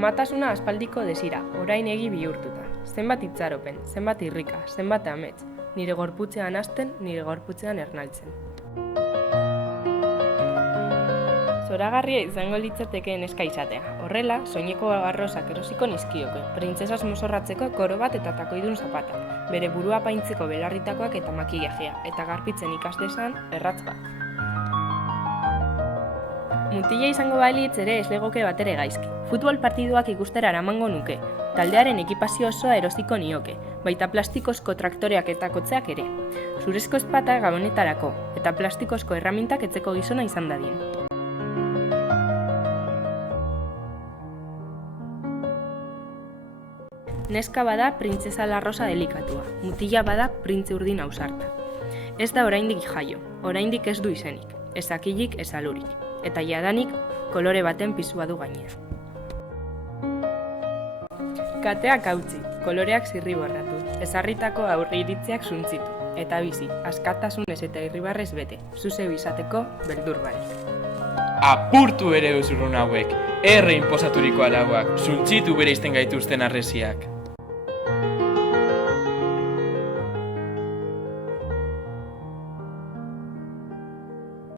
Amatasuna aspaldiko desira, orain egi bihurtuta. Zenbat itxaropen, zenbat irrika, zenbat amets, nire gorputzean hasten, nire gorputzean ernaltzen. Zoragarria izango litzateke neska izatea. Horrela, soineko arrosak erosiko nizkioke, printzesas mozorratzeko koro bat eta takoidun zapatak, bere burua paintzeko belarritakoak eta makillajea, eta garpitzen ikas desan erratz bat. Mutila izango balitz ere ez legoke batere gaizki. Futbol partiduak ikustera eramango nuke, taldearen ekipazio osoa erosiko nioke, baita plastikozko traktoreak eta kotzeak ere. Zurezko ezpata gabonetarako, eta plastikozko erramintak etzeko gizona izan dadin. Neska bada printzesa larrosa delikatua, mutila bada printze urdin ausarta. Ez da oraindik jaio, oraindik ez du izenik, ez akilik ez alurik, eta jadanik kolore baten pisua du gainera. Kateak hautsi, koloreak zirriborratu, ezarritako aurre iritziak suntzitu, eta bizi, askatasunez eta irribarrez bete, zuzeu izateko beldur barik. Apurtu ere duzurrun hauek, erre inposaturiko arauak, suntzitu bere izten gaituzten arresiak.